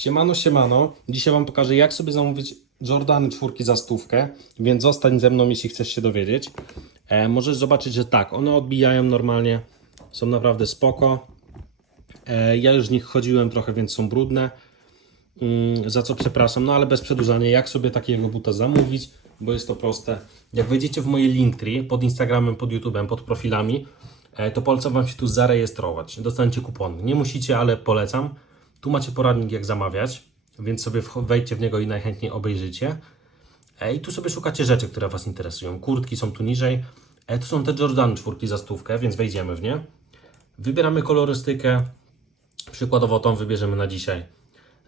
Siemano, siemano. Dzisiaj Wam pokażę, jak sobie zamówić Jordany czwórki za stówkę, więc zostań ze mną, jeśli chcesz się dowiedzieć. E, możesz zobaczyć, że tak, one odbijają normalnie, są naprawdę spoko. E, ja już w nich chodziłem trochę, więc są brudne, mm, za co przepraszam, no ale bez przedłużania, jak sobie takiego buta zamówić, bo jest to proste. Jak wejdziecie w moje Linktree pod Instagramem, pod YouTubem, pod profilami, e, to polecam Wam się tu zarejestrować. Dostaniecie kupon. Nie musicie, ale polecam. Tu macie poradnik, jak zamawiać, więc sobie wejdźcie w niego i najchętniej obejrzycie. E, I tu sobie szukacie rzeczy, które Was interesują. Kurtki są tu niżej. E, tu są te Jordan czwórki za stówkę, więc wejdziemy w nie. Wybieramy kolorystykę. Przykładowo tą wybierzemy na dzisiaj.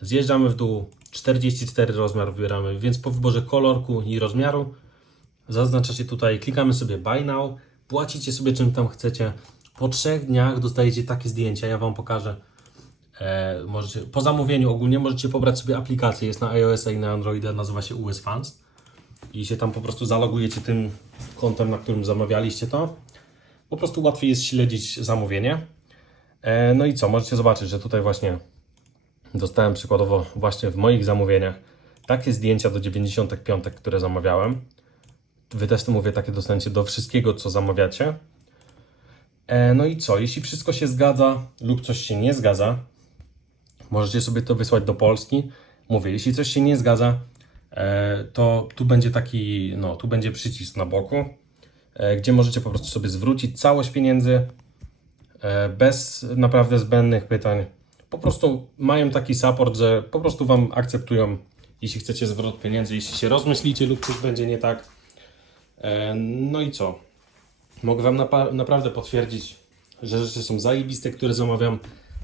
Zjeżdżamy w dół. 44 rozmiar wybieramy, więc po wyborze kolorku i rozmiaru zaznaczacie tutaj, klikamy sobie Buy Now, płacicie sobie czym tam chcecie. Po trzech dniach dostajecie takie zdjęcia, ja Wam pokażę. E, możecie, po zamówieniu ogólnie możecie pobrać sobie aplikację, jest na iOS i na Androida, nazywa się US Funds i się tam po prostu zalogujecie tym kontem, na którym zamawialiście to. Po prostu łatwiej jest śledzić zamówienie. E, no i co, możecie zobaczyć, że tutaj właśnie dostałem przykładowo właśnie w moich zamówieniach takie zdjęcia do 95, które zamawiałem. Wy też to mówię, takie dostaniecie do wszystkiego, co zamawiacie. E, no i co, jeśli wszystko się zgadza lub coś się nie zgadza, możecie sobie to wysłać do Polski. Mówię, jeśli coś się nie zgadza, e, to tu będzie taki, no, tu będzie przycisk na boku, e, gdzie możecie po prostu sobie zwrócić całość pieniędzy e, bez naprawdę zbędnych pytań. Po prostu mają taki support, że po prostu Wam akceptują, jeśli chcecie zwrot pieniędzy, jeśli się rozmyślicie lub coś będzie nie tak. No i co? Mogę Wam napa- naprawdę potwierdzić, że rzeczy są zajebiste, które zamawiam,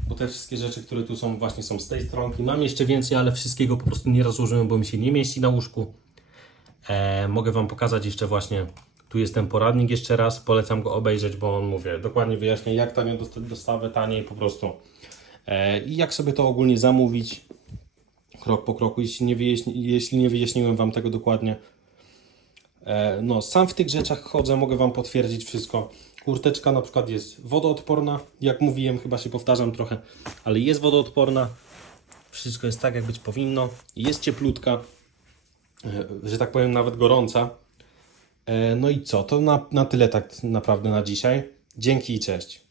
bo te wszystkie rzeczy, które tu są, właśnie są z tej stronki. Mam jeszcze więcej, ale wszystkiego po prostu nie rozłożyłem, bo mi się nie mieści na łóżku. E, mogę Wam pokazać jeszcze właśnie, tu jest ten poradnik jeszcze raz, polecam go obejrzeć, bo on, mówię, dokładnie wyjaśnia, jak tanio dosta- dostawę taniej po prostu. E, I jak sobie to ogólnie zamówić, krok po kroku, jeśli nie, wyjaśni- jeśli nie wyjaśniłem Wam tego dokładnie. E, No, sam w tych rzeczach chodzę, mogę Wam potwierdzić wszystko. Kurteczka na przykład jest wodoodporna, jak mówiłem, chyba się powtarzam trochę, ale jest wodoodporna. Wszystko jest tak, jak być powinno. Jest cieplutka, e, że tak powiem, nawet gorąca. E, No i co? To na, na tyle tak naprawdę na dzisiaj. Dzięki i cześć.